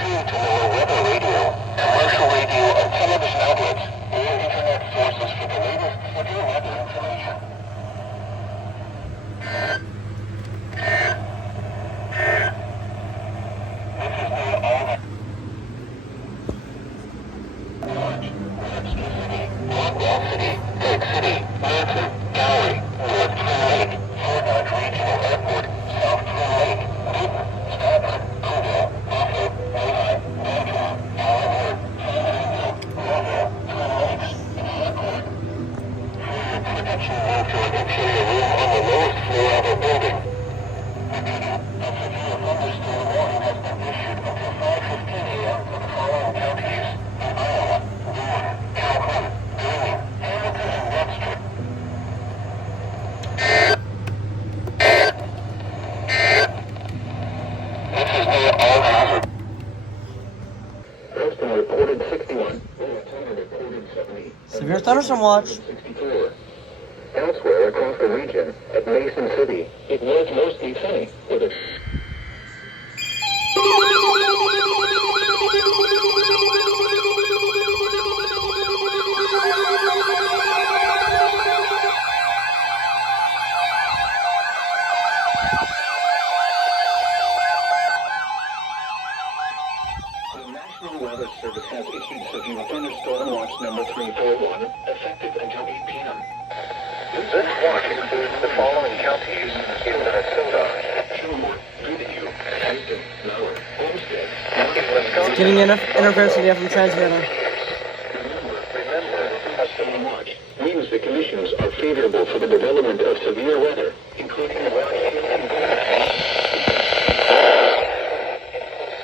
tuned to lower weather radio, commercial radio and television outlets, or internet sources for the latest severe weather information. This is now all that March, Webster City, Blackwell City, Lake City, Milton, Gallery, North Twin Lake, Fort Dodge Regional Airport, South Twin Lake, Newton, Stafford, Codell, Buffalo, Lehigh, Mantua, Allenwood, Sandersonville, Royal, Twin Lakes, and Harcourt. For your protection, move to an interior room on the lowest floor of a building. A severe thunderstorm warning has been issued until 5:15 a.m. for the following counties: Iowa, Boone, Calhoun, Greene, Hamilton, and Webster. This is near all hazard. Houston reported 61. Minnesota reported 70. Severe thunderstorm watch. 64. Elsewhere across the region, at Mason City, it was mostly sunny with a The National Weather Service has issued severe thunderstorm watch number 341, effective until 8 p.m. This watch includes the following counties in Minnesota: Sherwood, Goodhue, Houston, Lower, Homestead, Morgan, Wisconsin. Getting enough interference with the FM transmitter. Remember, a storm watch means the conditions are favorable for the development of severe weather, including weather hail and blast.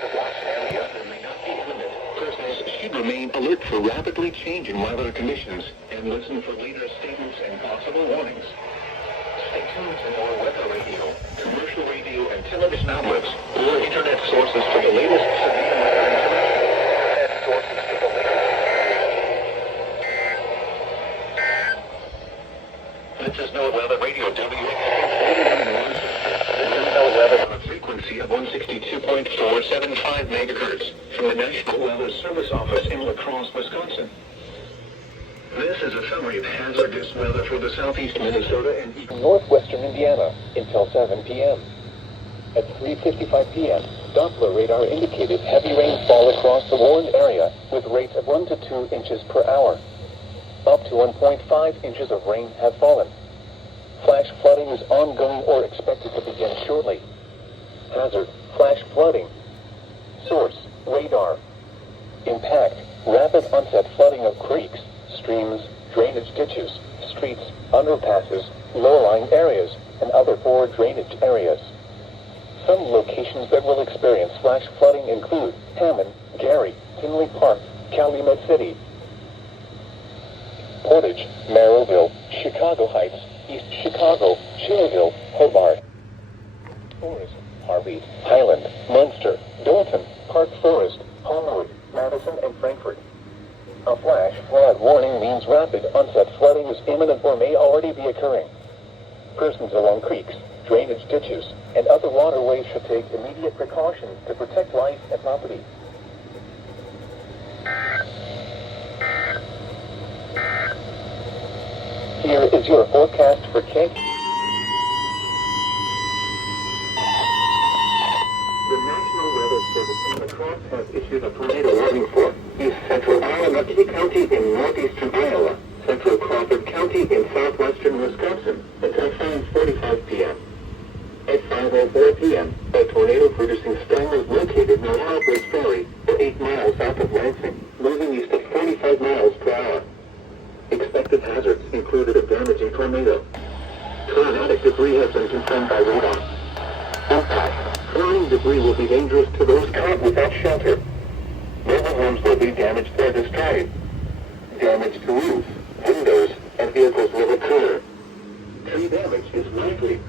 The watch area may not be imminent. Persons should remain alert for rapidly changing weather conditions and listen for later statements and possible warnings. Stay tuned to more weather radio, commercial radio and television outlets, or internet sources for the latest severe weather information. Internet sources for the latest. This is NOAA Weather Radio, WXT41. This is NOAA Weather on a frequency of 162.475 megahertz from the National Weather Service Office in La Crosse, Wisconsin. This is a summary of hazardous weather for the southeast Minnesota and northwestern Indiana until 7 p.m. At 3:55 p.m., Doppler radar indicated heavy rainfall across the warned area with rates of 1 to 2 inches per hour. Up to 1.5 inches of rain have fallen. Flash flooding is ongoing or expected to begin shortly. Hazard: flash flooding. Source: radar. Impact: rapid onset flooding of creeks, streams, drainage ditches, streets, underpasses, low-lying areas, and other poor drainage areas. Some locations that will experience flash flooding include Hammond, Gary, Tinley Park, Calumet City, Portage, Merrillville, Chicago Heights, East Chicago, Cherryville, Hobart, Forest, Harvey, Highland, Munster, Dalton, Park Forest, Homewood, Madison, and Frankfort. A flash flood warning means rapid onset flooding is imminent or may already be occurring. Persons along creeks, drainage ditches, and other waterways should take immediate precautions to protect life and property. Here is your forecast for Kent. The National Weather Service in La Crosse has issued a tornado warning for East Central Iowa County in northeastern Iowa, Central Crawford County in southwestern Wisconsin until 5:45 p.m. At 5:04 p.m., a tornado-producing storm was located near Harper's Ferry, 8 miles south of Lansing, moving east at 45 miles per hour. Expected hazards included a damaging tornado. Tornadic debris has been confirmed by radar. Impact: flying debris will be dangerous to those caught without shelter. Mobile homes will be damaged or destroyed. Damage to roofs, windows, and vehicles will occur. Tree damage is likely.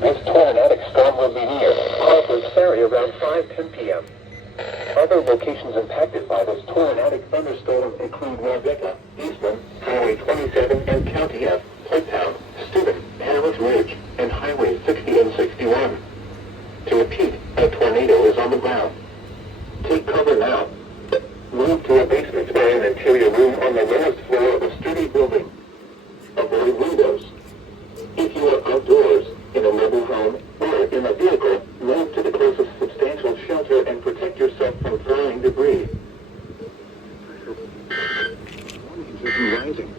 This tornadic storm will be near Harper's Ferry around 5:10 p.m. Other locations impacted by this tornadic thunderstorm include Rebecca, Eastman, Highway 27 and County F, Playtown, Steuben, Hamlet Ridge, and Highway 60 and 61. To repeat, a tornado is on the ground. Take from flying debris. Rising.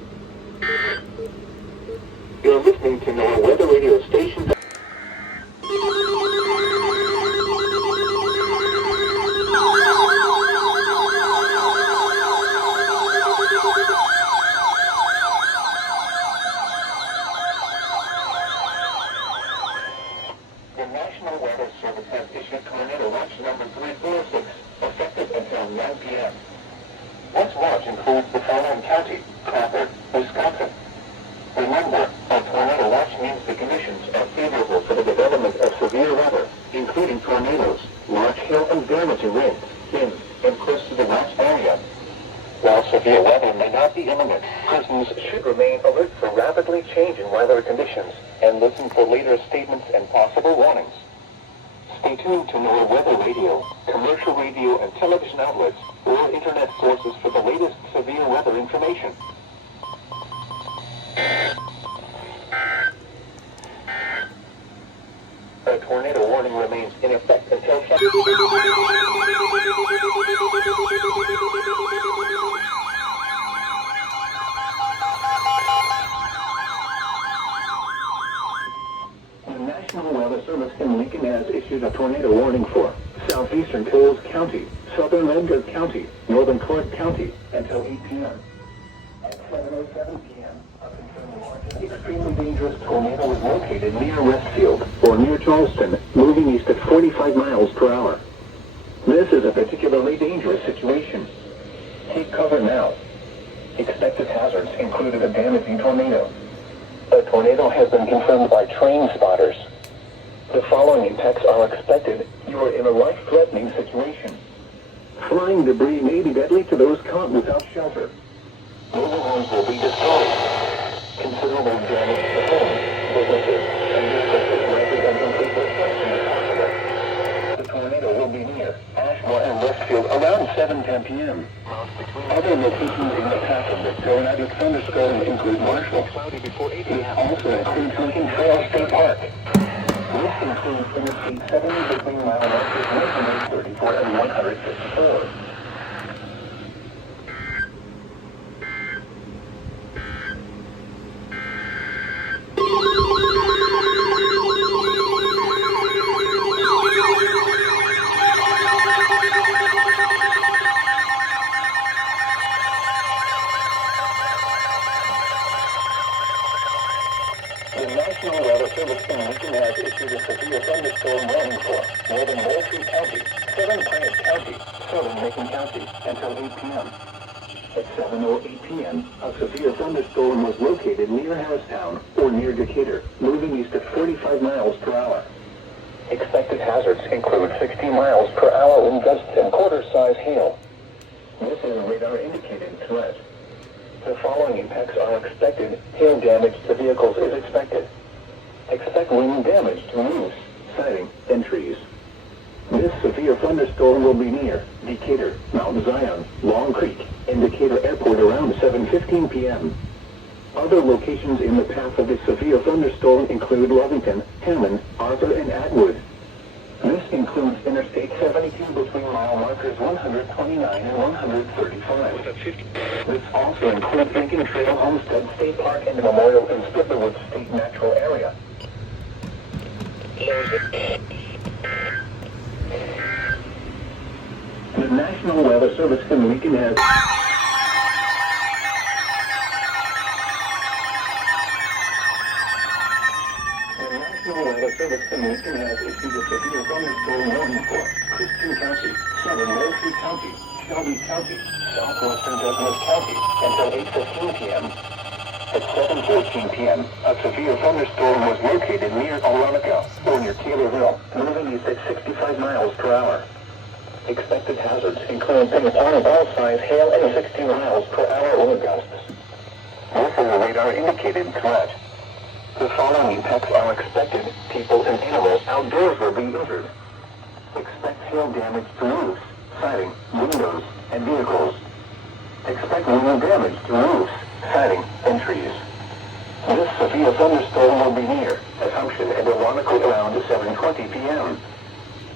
You're listening to NOAA Weather Radio Station. The National Weather Service has issued tornado watch number 346, effective until 9 p.m. This watch includes the following county: Crawford, Wisconsin. Remember, a tornado watch means the conditions are favorable for the development of severe weather, including tornadoes, large hail and damaging winds, in and close to the watch area. While severe weather may not be imminent, persons should remain alert for rapidly changing weather conditions and listen for later statements and possible warnings. Stay tuned to NOAA Weather Radio, commercial radio and television outlets, or internet sources for the latest severe weather information. A tornado warning remains in effect until The National Weather Service in Lincoln has issued a tornado warning for southeastern Coles County, southern Edgar County, northern Clark County until 8 p.m. At 7:07 p.m., a confirmed large extremely dangerous tornado was located near Westfield or near Charleston, moving east at 45 miles per hour. This is a particularly dangerous situation. Take cover now. Expected hazards included a damaging tornado. A tornado has been confirmed by train spotters. The following impacts are expected. You are in a life-threatening situation. Flying debris may be deadly to those caught without shelter. Mobile homes will be destroyed. Considerable damage to homes, businesses, and residential construction is possible. The tornado will be near Ashmore and Westfield around 7:10 p.m. Other locations in the path of this tornado thunderstorm include Marshall. This also includes Lincoln Trail State Park. This includes Interstate 70 between mile markers 134 and 154. The National Weather Service in Lincoln has issued a severe thunderstorm warning for northern Moultrie County, southern Piatt County, southern Macon County until 8 p.m. At 7:08 p.m., a severe thunderstorm was located near Harristown or near Decatur, moving east at 45 miles per hour. Expected hazards include 60 miles per hour wind gusts and quarter-size hail. This is a radar-indicated threat. The following impacts are expected. Hail damage to vehicles is expected. Expect wind damage to roofs, siding, and trees. This severe thunderstorm will be near Decatur, Mount Zion, Long Creek, and Decatur Airport around 7:15 p.m. Other locations in the path of this severe thunderstorm include Lovington, Hammond, Arthur, and Atwood. This includes Interstate 72 between mile markers 129 and 135. This also includes Lincoln Trail, Homestead State Park, and Memorial and Spittlerwood State Natural Area. The National Weather Service in Lincoln has... The National Weather Service in Lincoln has issued a severe thunderstorm warning for Christian County, southern Moultrie County, Shelby County, southwestern Douglas County until 8:15 p.m. At 7:14 p.m., a severe thunderstorm was located near Oronica or near Taylorville, moving east at 65 miles per hour. Expected hazards include ping-pong of all size hail and 60 miles per hour wind gusts. This is a radar-indicated threat. The following impacts are expected. People and animals outdoors will be injured. Expect hail damage to roofs, siding, windows, and vehicles. Expect wind damage to roofs, siding, and trees. This severe thunderstorm will be near Assumption and Aronica around 7:20 p.m.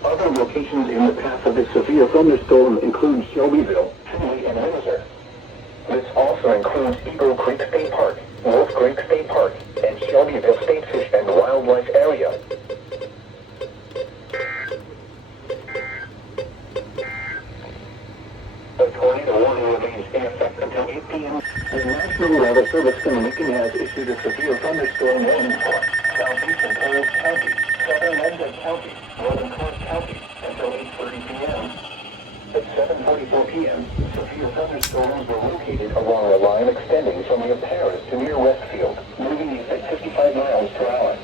Other locations in the path of this severe severe thunderstorm includes Shelbyville, Finley, and Windsor. This also includes Eagle Creek State Park, Wolf Creek State Park, and Shelbyville State Fish and Wildlife Area. The tornado warning remains in effect until 8 p.m. the National Weather Service Commission has issued a severe thunderstorm warning for Southeastern Coles County, Southern Edgewood County, Northern Clark County until 8:30 p.m. At 7:44 p.m., severe thunderstorms were located along a line extending from near Paris to near Westfield, moving east at 55 miles per hour.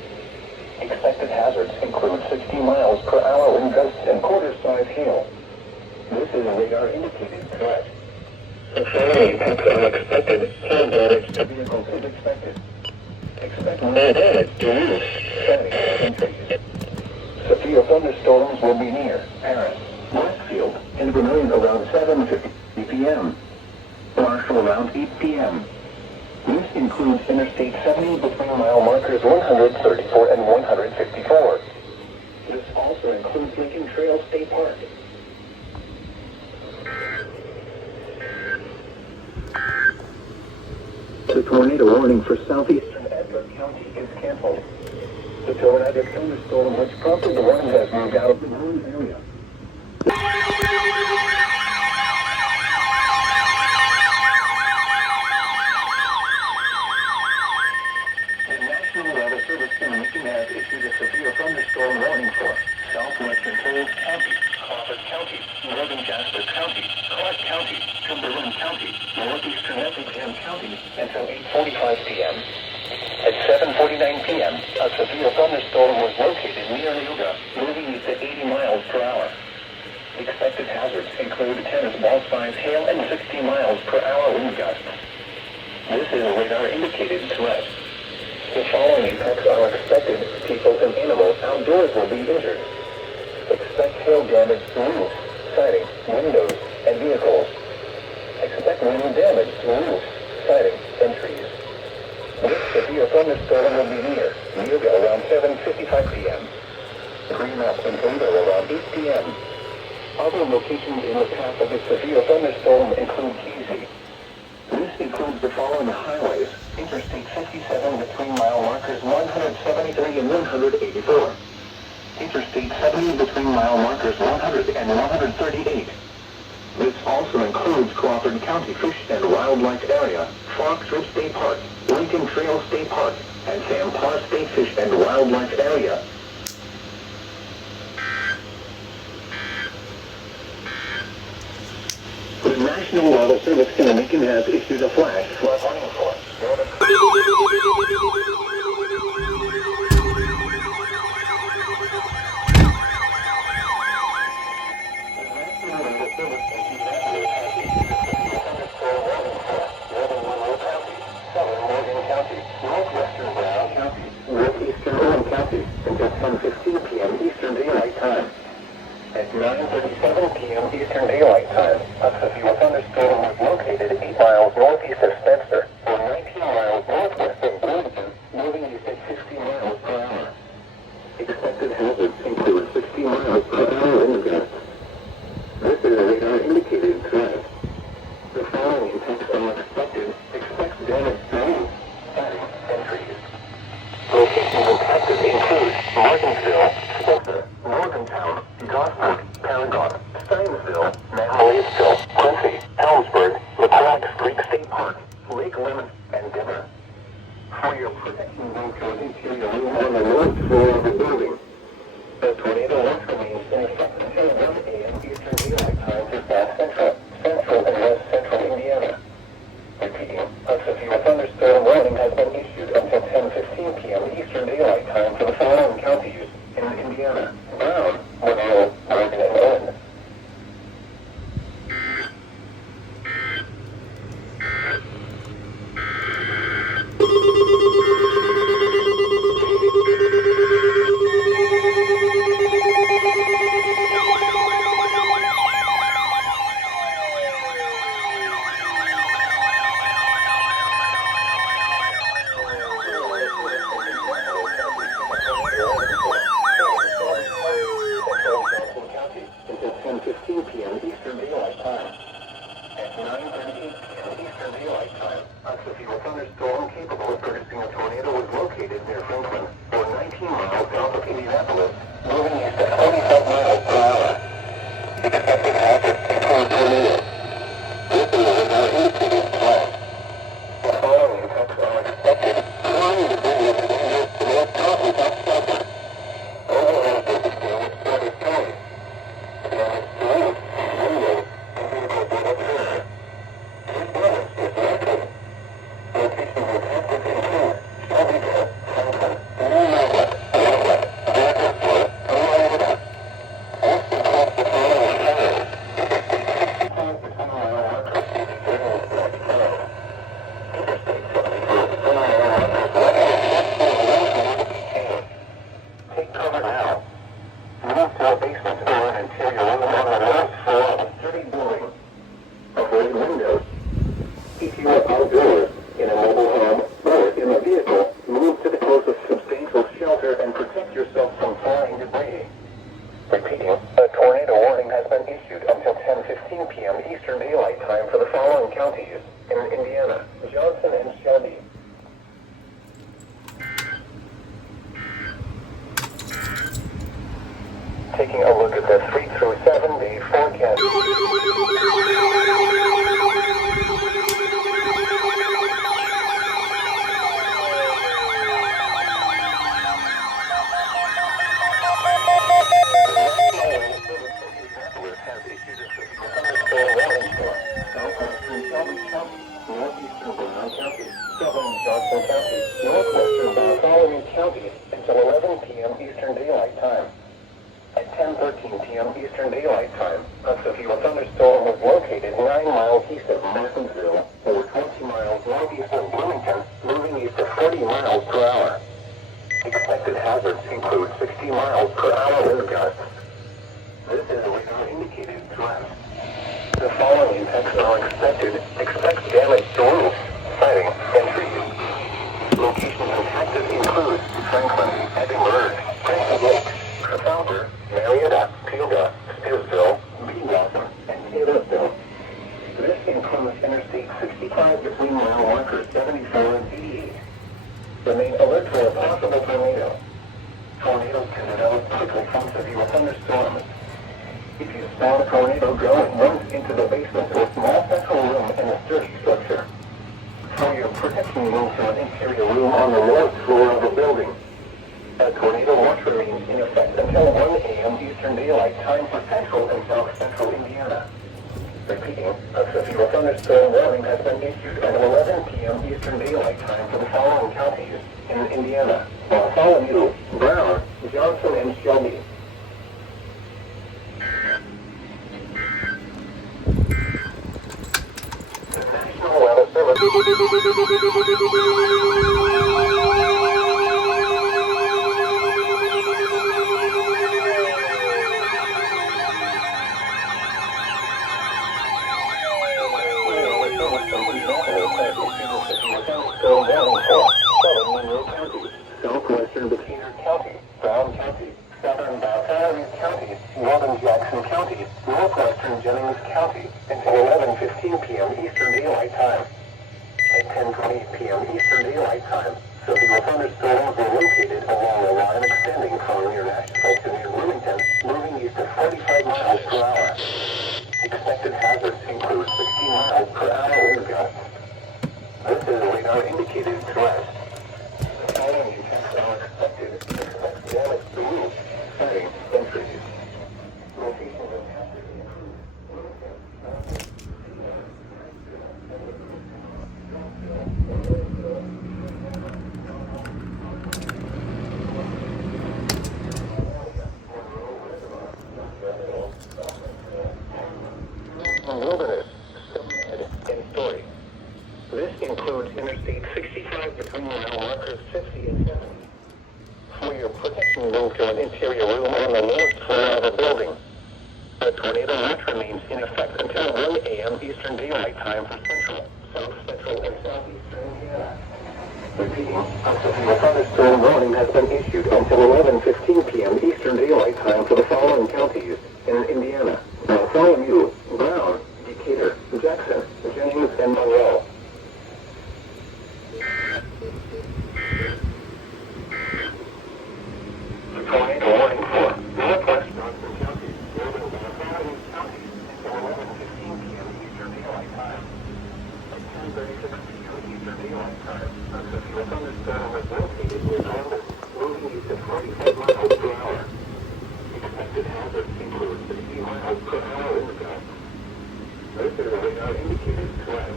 Expected hazards include 60 miles per hour wind gusts and quarter-size hail. This is a radar-indicated threat. The following impacts are expected. Hail damage to vehicles is expected. Expect no damage to roofs, siding, and trees. Severe thunderstorms will be near Paris, Westfield, and Vermilion around 7:50 p.m. Marshall around 8 p.m. This includes Interstate 70 between mile markers 134 and 154. This also includes Lincoln Trail State Park. the tornado warning for southeastern Edward County is canceled. The tornadic thunderstorm which prompted the warning has moved out of the known area. The National Weather Service Commission has issued a severe thunderstorm warning for southwestern Coles County, Crawford County, northern Jasper County, Clark County, Cumberland County, northeastern Effingham County until 8:45 p.m. At 7:49 p.m., a severe thunderstorm was located near Yuga, moving east at 80 miles per hour. Expected hazards include tennis ball-size hail and 60 miles per hour wind gusts. This is a radar-indicated threat. The following impacts are expected. People and animals outdoors will be injured. Expect hail damage to roofs, siding, windows, and vehicles. Expect wind damage to roofs, siding, and trees. This severe thunderstorm will be near Yuga around 7:55 p.m. Green Up and Toledo around 8 p.m. Other locations in the path of the severe thunderstorm include Kesey. This includes the following highways: Interstate 57 between mile markers 173 and 184. Interstate 70 between mile markers 100 and 138. This also includes Crawford County Fish and Wildlife Area, Fox Ridge State Park, Lincoln Trail State Park, and Sam Parr State Fish and Wildlife Area. The National Weather Service Commission has issued a flash flood warning for northeastern Owen County until 10:15 p.m. Eastern Daylight Time. At 9:37 p.m. Eastern Daylight Time, a severe thunderstorm was located 8 miles northeast of Spencer, or 19 miles northwest of Bloomington, moving east at 60 miles per hour. Expected hazards include 60 miles per hour wind gusts. This is a radar-indicated threat. The following impacts are expected. Expect damage to roofs, siding, and trees. Locations impacted include Martinsville, Spencer, Morgantown, Gosford, Paragon, Steinsville, Manliusville, Quincy, Helmsburg, McCrack Creek State Park, Lake Lemon, and Denver. For your protection, go to an interior room on the north floor of the building. The tornado watch remains in effect until 1 a.m. Eastern Daylight Time for South Central, Central, and West Central Indiana. Repeating, a severe thunderstorm warning has been issued until 10:15 p.m. Eastern Daylight Time for the following counties in Indiana: Brown, Monroe, Morgan, and Owen. time. At 9:38 p.m. Eastern Daylight Time, a severe thunderstorm capable of producing a tornado was located near Franklin, or 19 miles south of Indianapolis, moving east at 45 miles per hour. Expected hazards include tornadoes. This is a radar indicating threat. The following effects are expected. Flying debris is dangerous to most top without shelter. Overall, this damage to skies. Damage to roofs, windows, and vehicles will occur. This damage is likely. Locations impacted include Shelbyville, Franklin, New York, Lakewood, Bakersfield, and Marietta. This includes the following areas. 65 to 20 mile markers will be driven into next time. Interstate 74 to 20 mile markers will be changed. Take cover now. Move to a basement or an interior room on the last floor of a sturdy building. Avoid windows. If you are outdoors, in a mobile home, or in a vehicle, move to the closest substantial shelter and protect yourself from flying debris. Repeating, a tornado warning has been issued until 10:15 p.m. Eastern Daylight Time for the following counties in Indiana: Johnson and Shelby. Taking a look at the 3 through 7 day forecast. Has issued a severe thunderstorm warning for southwestern Shelby County, northeastern Brown County, southern Johnson County, northwestern Bartholomew County until 11 p.m. Eastern Daylight Time. At 10:13 p.m. Eastern Daylight Time, a severe thunderstorm was located 9 miles east of Martinsville, or 20 miles northeast of Bloomington, moving east at 40 miles per hour. Expected hazards include 60 miles per hour wind gusts. This is a radar indicated threat. The following impacts are expected. Expect damage to roofs, siding, and trees. Locations impacted include Franklin, Edinburgh, Crescent Lake, Trafalgar, Marietta, Cayuga, Spearsville, Bee Blossom, and Taylorsville. This includes Interstate 65 between mile markers 74 and 88. Remain alert for a possible tornado. Tornadoes can develop quickly from severe thunderstorms. If you spot a tornado going once into the basement or small central room in a sturdy structure, throw your protection room to an interior room on the lowest floor of a building. A tornado watch remains in effect until 1 a.m. Eastern Daylight Time for central and south central Indiana. Repeating, a severe thunderstorm warning has been issued until 11 p.m. Eastern Daylight Time for the following counties in Indiana: Bartholomew, Brown, Johnson, and Shelby. The National Weather Service. Southwestern Decatur County, Brown County, southern Bartholomew County, northern Jackson County, northwestern Jennings County, until 11:15 p.m. Eastern Daylight Time. At 10:20 p.m. Eastern Daylight Time, severe thunderstorms were located along a line extending from near Nashville to near Bloomington, moving east at 45 miles per hour. Expected hazards include 60 miles per hour wind gusts. This is a radar indicated threat. The following impacts are expected. Expect damage to roofs, siding, and trees. Locations impacted include Wilderness, and Story. This includes Interstate 65 between mile markers 50 and 70. For your protection, move to an interior room on the lowest floor of a building. A tornado watch remains in effect until 1 a.m. Eastern Daylight Time for central, south central, and southeastern Indiana. Repeating, a severe thunderstorm warning has been issued until 11:15 p.m. Eastern Daylight Time for the following counties in Indiana: Bartholomew, Brown, are indicated to us.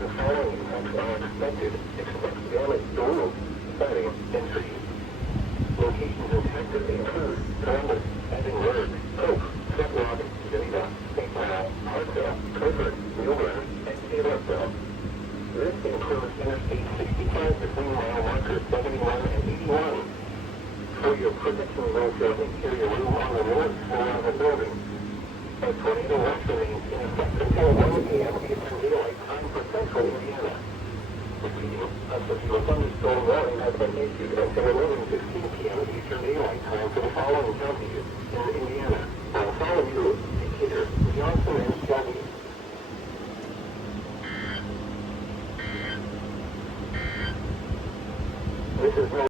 The following effects are expected. Expect damage to roofs, siding, and trees. Locations impacted include Columbus, Edinburgh, Oak, Fetlock, Geneva, St. Paul, Hartsville, Clifford, Newbern, and Taylorsville. This includes Interstate 65 between mile markers 71 and 81. For your protection zone for the interior room on the north floor of the building. A tornado watch remains in effect until 1 p.m. Eastern Daylight Time for Central Indiana. Repeating, a severe thunderstorm warning has been issued until 11:15 p.m. Eastern Daylight Time for the following counties in Indiana. I'll follow you, Decatur, Johnson, and Shelby. This is